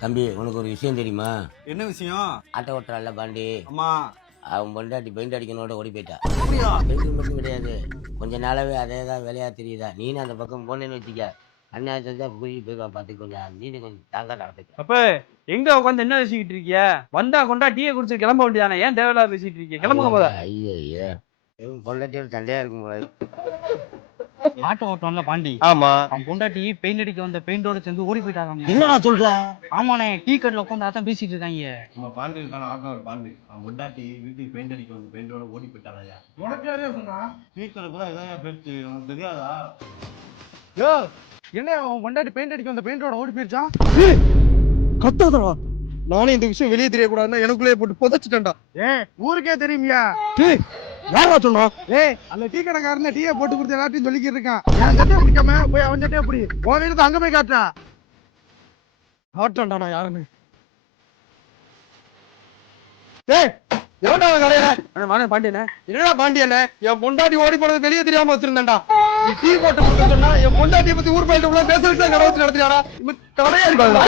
தம்பி உனக்கு ஒரு விஷயம் தெரியுமா? என்ன விஷயம்? ஆட்டோ ஓட்டுறான்ல பாண்டி, அம்மா அவன் பொண்டாட்டி பெயிண்ட் அடிக்கனோட ஓடி போயிட்டா. அப்படியா? பெயிண்ட் மட்டும் கிடையாது, கொஞ்ச நாளாவே அதே தான் வேலையா தெரியுதா. நீனு அந்த பக்கம் போனேன்னு வச்சுக்க, அண்ணா செஞ்சா கூட்டிட்டு போய் பார்த்து கொஞ்சம் நீனு கொஞ்சம் தாங்க நடந்துக்க. அப்ப எங்க உட்காந்து என்ன பேசிக்கிட்டு இருக்கிய? வந்தா கொண்டா டீயை குடிச்சு கிளம்ப வேண்டியதானே, ஏன் தேவையில்லாத பேசிட்டு இருக்கீங்க? கிளம்புங்க போத. ஐயா பொண்டாட்டியோட சண்டையா இருக்கும் போது. ஆட்டோ ஓட்டோம்ல பாண்டி, ஆமா. அவன் பொண்டாட்டி பெயிண்ட் அடிக்க வந்த பெயிண்டோட சேர்ந்து ஓடி போயிட்டாங்க. என்னடா சொல்ற? ஆமாண்ணே, டீ கடையில் உட்காந்து அதான் பேசிட்டு இருக்காங்க. நம்ம பாண்டி இருக்கான ஆட்டோ பாண்டி, அவன் முண்டாட்டி வீட்டுக்கு பெயிண்ட் அடிக்க வந்து பெயிண்டோட ஓடி போயிட்டாங்க. உனக்கு யாரே சொன்னா? வீட்டில் கூட இதான் பேச்சு, உனக்கு தெரியாதா? யோ, என்ன அவன் பொண்டாட்டி பெயிண்ட் அடிக்க வந்த பெயிண்டோட ஓடி போயிருச்சான்? கத்தாதடா. நானே இந்த விஷயம் வெளியே தெரியக்கூடாதுன்னா எனக்குள்ளேயே போட்டு புதைச்சிட்டேன்டா. ஊருக்கே தெரியுமியா? டேய், யாரா சொன்னா? அந்த டீ கடைக்காரன் டீயை போட்டு கொடுத்து எல்லாத்தையும் சொல்லிக்கிட்டு இருக்கான். என் சட்டையை பிடிக்காம போய் அவன் சட்டையை பிடி. உன் வீடு அங்க போய் காட்டுறா. ஆட்டான்டா நான் யாருன்னு. டேய், எவன்டா அவன் கடையில? வாணே பாண்டியண்ணே. என்னடா பாண்டியண்ணே, என் பொண்டாட்டி ஓடி போனது வெளியே தெரியாம வச்சிருந்தேன்டா. நீ டீ போட்டு கொடுக்க சொன்னா என் பொண்டாட்டியை பத்தி ஊர் போயிட்டு உள்ள பேசுறதுக்கு தான் கடை வச்சு நடத்தியாடா. இவன் கடையா இருக்காதுடா.